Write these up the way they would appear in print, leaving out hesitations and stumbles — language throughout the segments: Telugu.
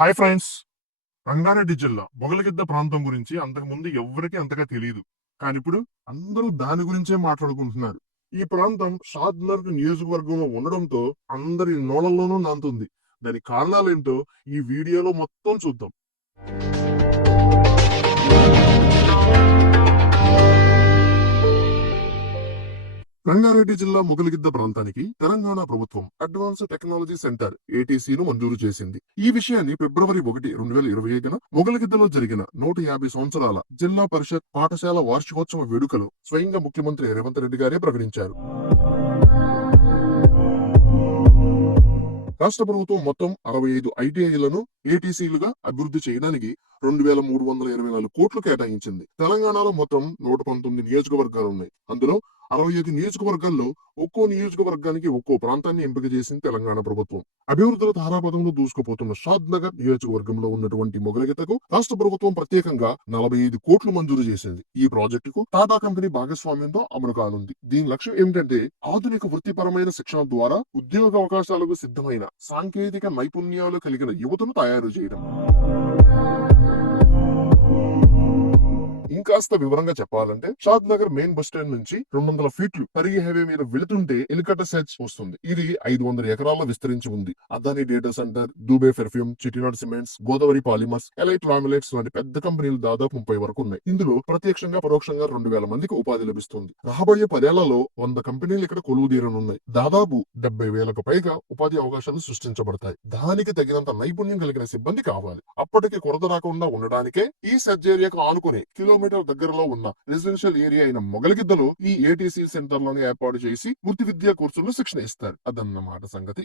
Hi friends. రంగారెడ్డి జిల్లా మొగలిగిద్ద ప్రాంతం గురించి అంతకుముందు ఎవరికి అంతగా తెలియదు. కానీ ఇప్పుడు అందరూ దాని గురించే మాట్లాడుకుంటున్నారు. ఈ ప్రాంతం షాద్నగర్ నియోజకవర్గంలో ఉండడంతో అందరి నోళ్ళల్లోనూ నాంతుంది. దాని కారణాలేంటో ఈ వీడియోలో మొత్తం చూద్దాం. రంగారెడ్డి జిల్లా మొగలిగిద్ద ప్రాంతానికి తెలంగాణ ప్రభుత్వం అడ్వాన్స్ టెక్నాలజీ సెంటర్ ఏటీసీను మంజూరు చేసింది. ఈ విషయాన్ని ఫిబ్రవరి 1, 2025 మొగలిగిద్దలో జరిగిన 150 సంవత్సరాల జిల్లా పరిషత్ పాఠశాల వార్షికోత్సవ వేడుకలో స్వయంగా ముఖ్యమంత్రి రేవంత్ రెడ్డి గారే ప్రకటించారు. రాష్ట్ర ప్రభుత్వం మొత్తం 65 ఐటీఐలను ఏటీసీలుగా అభివృద్ధి చేయడానికి 2324 కోట్లు కేటాయించింది. తెలంగాణలో మొత్తం 119 నియోజకవర్గాలు ఉన్నాయి. అందులో 65 నియోజకవర్గాల్లో ఒక్కో నియోజకవర్గానికి ఒక్కో ప్రాంతాన్ని ఎంపిక చేసింది తెలంగాణ ప్రభుత్వం. అభివృద్ధుల తారాపథంలో దూసుకుపోతున్న షాద్నగర్ నియోజకవర్గంలో ఉన్నటువంటి మొగలిగిద్దకు రాష్ట్ర ప్రభుత్వం ప్రత్యేకంగా 45 కోట్లు మంజూరు చేసింది. ఈ ప్రాజెక్టుకు టాటా కంపెనీ భాగస్వామ్యంతో అమలు కానుంది. దీని లక్ష్యం ఏమిటంటే ఆధునిక వృత్తిపరమైన శిక్షణ ద్వారా ఉద్యోగ అవకాశాలకు సిద్ధమైన సాంకేతిక నైపుణ్యాలు కలిగిన యువతను తయారు చేయడం. ఇంకాస్త వివరంగా చెప్పాలంటే షాద్నగర్ మెయిన్ బస్ స్టాండ్ నుంచి 200 ఫీట్లు పరిగి హైవే మీద వెళుతుంటే ఎలికట సెర్చ్ వస్తుంది. ఇది 500 ఎకరాల్లో విస్తరించి ఉంది. Adani data centre, Dubey perfume, Chettinad cements, Godavari polymers, elite laminates వంటి పెద్ద కంపెనీలు దాదాపు 30 వరకు ఉన్నాయి. ఇందులో ప్రత్యక్షంగా పరోక్షంగా 2000 మందికి ఉపాధి లభిస్తుంది. రాబోయే 10 ఏళ్లలో 100 కంపెనీలు ఇక్కడ కొలువు తీరనున్నాయి. దాదాపు 70,000కు పైగా ఉపాధి అవకాశాలు సృష్టించబడతాయి. దానికి తగినంత నైపుణ్యం కలిగిన సిబ్బంది కావాలి. అప్పటికి కొరత రాకుండా ఉండడానికే ఈ సెర్చ్ ఏరియాకు ఆనుకుని కిలోమీటర్ దగ్గరలో ఉన్న రెసిడెన్షియల్ ఏరియా అయిన మొగలిగిద్దలో ఈ ఏటీసీ సెంటర్లను ఏర్పాటు చేసి వృత్తి విద్యా కోర్సుల్లో శిక్షణ ఇస్తారు. అదన్నమాట సంగతి.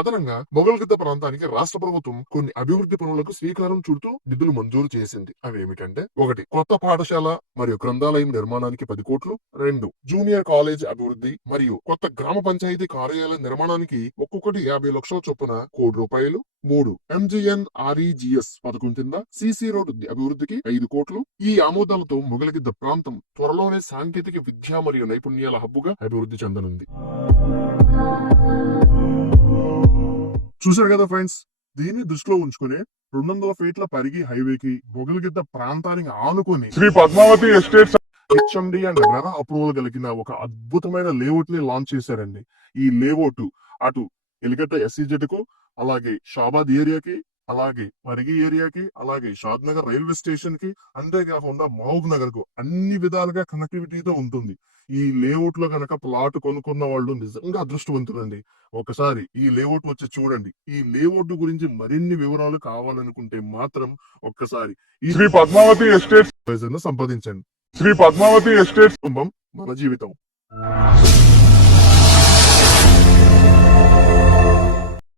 అదనంగా మొగలిగిద్ద ప్రాంతానికి రాష్ట్ర ప్రభుత్వం కొన్ని అభివృద్ధి పనులకు శ్రీకారం చుడుతూ నిధులు మంజూరు చేసింది. అవి ఏమిటంటే 1 కొత్త పాఠశాల మరియు గ్రంథాలయం నిర్మాణానికి 10 కోట్లు, 2 జూనియర్ కాలేజ్ అభివృద్ధి మరియు కొత్త గ్రామ పంచాయతీ కార్యాలయ నిర్మాణానికి ఒక్కొక్కటి 50 లక్షల చొప్పున ₹1,00,00,000, 3 MGNREGS పథకం కింద సిసి రోడ్ అభివృద్ధికి 5 కోట్లు. ఈ ఆమోదాలతో మొగలిగిద్ద ప్రాంతం త్వరలోనే సాంకేతిక విద్య మరియు నైపుణ్యాల హబ్బుగా అభివృద్ధి చెందనుంది. చూశారు కదా ఫ్రెండ్స్, దీన్ని దృష్టిలో ఉంచుకుని 200 ఫీట్ల పరిగి హైవేకి మొగలిగిద్ద ప్రాంతానికి ఆనుకొని Shri Padmavati estates HMDA and RERA approval కలిగిన ఒక అద్భుతమైన లేఅవుట్ ని లాంచ్ చేశారండి. ఈ లేఅవుట్ అటు ఎలిగడ్డ SEZ కు, అలాగే షాబాద్ ఏరియాకి, అలాగే పరిగి ఏరియాకి, అలాగే షాద్నగర్ రైల్వే స్టేషన్ కి, అంతేకాకుండా మహబూబ్ నగర్ కు అన్ని విధాలుగా కనెక్టివిటీతో ఉంటుంది. ఈ లేఅవుట్ లో కనుక ప్లాట్ కొనుక్కున్న వాళ్ళు నిజంగా అదృష్టవంతులండి. ఒకసారి ఈ లేఅవుట్ వచ్చి చూడండి. ఈ లేఅవుట్ గురించి మరిన్ని వివరాలు కావాలనుకుంటే మాత్రం ఒక్కసారి ఈ శ్రీ పద్మావతి ఎస్టేట్స్ సంప్రదించండి. శ్రీ పద్మావతి ఎస్టేట్స్ కుటుంబం మన జీవితం.